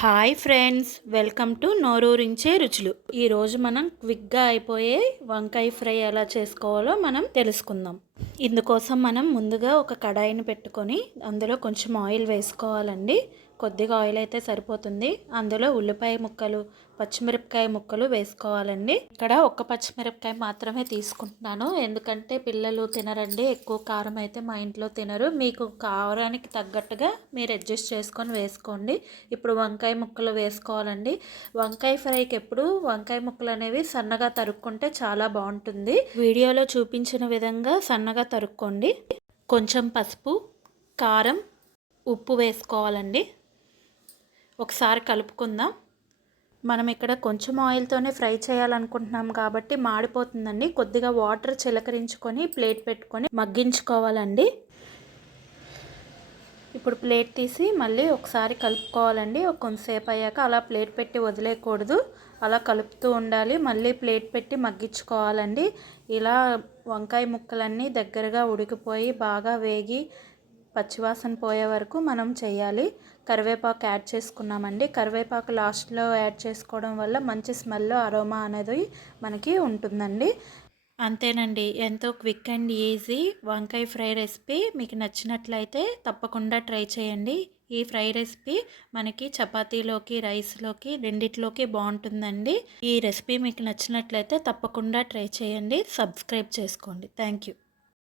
Hi friends, welcome to నోరూరించే రుచులు. ఈరోజు మనం క్విక్గా అయిపోయే వంకాయ ఫ్రై ఎలా చేసుకోవాలో మనం తెలుసుకుందాం. ఇందుకోసం మనం ముందుగా ఒక కడాయిని పెట్టుకొని అందులో కొంచెం ఆయిల్ వేసుకోవాలండి. కొద్దిగా ఆయిల్ అయితే సరిపోతుంది. అందులో ఉల్లిపాయ ముక్కలు, పచ్చిమిరపకాయ ముక్కలు వేసుకోవాలండి. ఇక్కడ ఒక్క పచ్చిమిరపకాయ మాత్రమే తీసుకుంటున్నాను, ఎందుకంటే పిల్లలు తినరండి. ఎక్కువ కారం అయితే మా ఇంట్లో తినరు. మీకు కారానికి తగ్గట్టుగా మీరు అడ్జస్ట్ చేసుకొని వేసుకోండి. ఇప్పుడు వంకాయ ముక్కలు వేసుకోవాలండి. వంకాయ ఫ్రైకి ఎప్పుడు వంకాయ ముక్కలు అనేవి సన్నగా తరుక్కుంటే చాలా బాగుంటుంది. వీడియోలో చూపించిన విధంగా సన్నగా తరుక్కోండి. కొంచెం పసుపు, కారం, ఉప్పు వేసుకోవాలండి. ఒకసారి కలుపుకుందాం. మనం ఇక్కడ కొంచెం ఆయిల్తోనే ఫ్రై చేయాలనుకుంటున్నాం కాబట్టి మాడిపోతుందండి. కొద్దిగా వాటర్ చిలకరించుకొని ప్లేట్ పెట్టుకొని మగ్గించుకోవాలండి. ఇప్పుడు ప్లేట్ తీసి మళ్ళీ ఒకసారి కలుపుకోవాలండి. కొంతసేపు అయ్యాక అలా ప్లేట్ పెట్టి వదిలేయకూడదు, అలా కలుపుతూ ఉండాలి. మళ్ళీ ప్లేట్ పెట్టి మగ్గించుకోవాలండి. ఇలా వంకాయ ముక్కలన్నీ దగ్గరగా ఉడికిపోయి బాగా వేగి పచ్చివాసన పోయే వరకు మనం చేయాలి. కరివేపాకు యాడ్ చేసుకున్నామండి. కరివేపాకు లాస్ట్లో యాడ్ చేసుకోవడం వల్ల మంచి స్మెల్, అరోమా అనేది మనకి ఉంటుందండి. అంతేనండి, ఎంతో క్విక్ అండ్ ఈజీ వంకాయ ఫ్రై రెసిపీ. మీకు నచ్చినట్లయితే తప్పకుండా ట్రై చేయండి. ఈ ఫ్రై రెసిపీ మనకి చపాతీలోకి, రైస్లోకి, రెండిట్లోకి బాగుంటుందండి. ఈ రెసిపీ మీకు నచ్చినట్లయితే తప్పకుండా ట్రై చేయండి. సబ్స్క్రైబ్ చేసుకోండి. Thank you.